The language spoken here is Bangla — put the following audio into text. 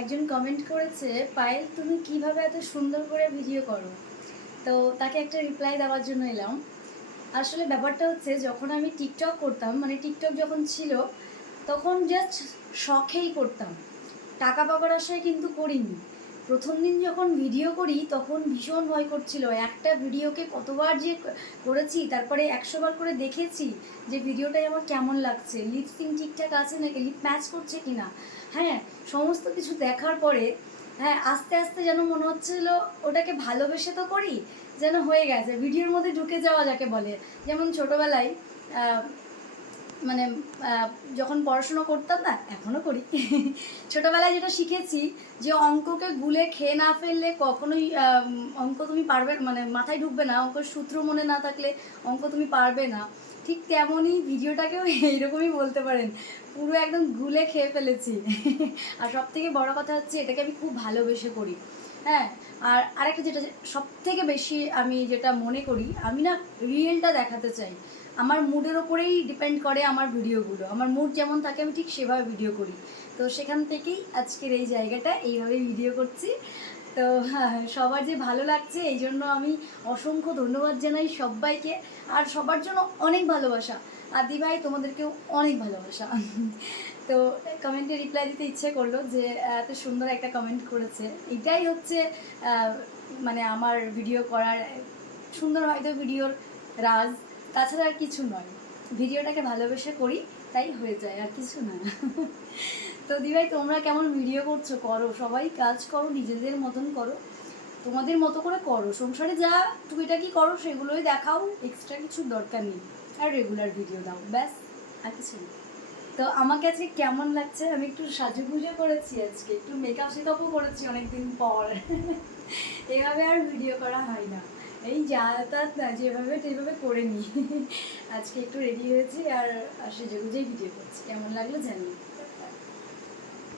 একজন কমেন্ট করেছে, পায়েল তুমি কিভাবে এত সুন্দর করে ভিডিও করো। তো তাকে একটা রিপ্লাই দেওয়ার জন্য এলাম। আসলে ব্যাপারটা হচ্ছে, যখন আমি টিকটক করতাম, মানে টিকটক যখন ছিল তখন জাস্ট শখেই করতাম, টাকা পাবার আশায় কিন্তু করিনি। প্রথম দিন যখন ভিডিও করি তখন ভীষণ ভয় করছিল, একটা ভিডিওকে কতবার যে করেছি, তারপরে 100বার করে দেখেছি যে ভিডিওটাই আমার কেমন লাগছে, লিপসিং ঠিকঠাক আছে নাকি, লিপ ম্যাচ করছে কি না। হ্যাঁ, সমস্ত কিছু দেখার পরে হ্যাঁ আস্তে আস্তে যেন মনে হচ্ছিল ওটাকে ভালোবেসে তো করি, যেন হয়ে গেছে, ভিডিওর মধ্যে ঢুকে যাওয়া যাকে বলে। যেমন ছোটোবেলায় মানে যখন পড়াশুনো করতাম না, এখনও করি, ছোটোবেলায় যেটা শিখেছি যে অঙ্ককে গুলে খেয়ে না ফেললে কখনোই অঙ্ক তুমি পারবে, মানে মাথায় ঢুকবে না, অঙ্কের সূত্র মনে না থাকলে অঙ্ক তুমি পারবে না। ঠিক তেমনই ভিডিওটাকেও এইরকমই বলতে পারেন, পুরো একদম গুলে খেয়ে ফেলেছি। আর সবথেকে বড় কথা হচ্ছে, এটাকে আমি খুব ভালোবেসে করি। হ্যাঁ, আর আরেকটা যেটা সবথেকে বেশি আমি যেটা মনে করি, আমি না রিয়েলটা দেখাতে চাই। আমার মুডের ওপরেই ডিপেন্ড করে আমার ভিডিওগুলো, আমার মুড যেমন থাকে আমি ঠিক সেভাবে ভিডিও করি। তো সেখান থেকেই আজকের এই জায়গাটা, এইভাবে ভিডিও করছি। তো হ্যাঁ, সবার যে ভালো লাগছে এই জন্য আমি অসংখ্য ধন্যবাদ জানাই সবাইকে। আর সবার জন্য অনেক ভালোবাসা। আদি ভাই, তোমাদেরকেও অনেক ভালোবাসা। তো কমেন্টে রিপ্লাই দিতে ইচ্ছে করলো যে এত সুন্দর একটা কমেন্ট করেছে। এটাই হচ্ছে মানে আমার ভিডিও করার সুন্দর, হয়তো ভিডিওর রাজ, তাছাড়া আর কিছু নয়। ভিডিওটাকে ভালোবেসে করি, তাই হয়ে যায়, আর কিছু না। তো দিভাই, তোমরা কেমন ভিডিও করছো? করো, সবাই কাজ করো, নিজেদের মতন করো, তোমাদের মতো করে করো, সংসারে যা টুকিটাকি করো সেগুলোই দেখাও, এক্সট্রা কিছু দরকার নেই। আর রেগুলার ভিডিও দাও, ব্যাস, আর কিছু নেই। তো আমাকে আজকে কেমন লাগছে, আমি একটু সাজুগুজু করেছি, আজকে একটু মেকআপ শেকআপও করেছি অনেকদিন পর। এভাবে আর ভিডিও করা হয় না, এই যাতায়াত না, যেভাবে সেভাবে করে নিই। আজকে একটু রেডি হয়েছি আর সেজেগুজেই ভিডিও করছি, কেমন লাগলো জানি।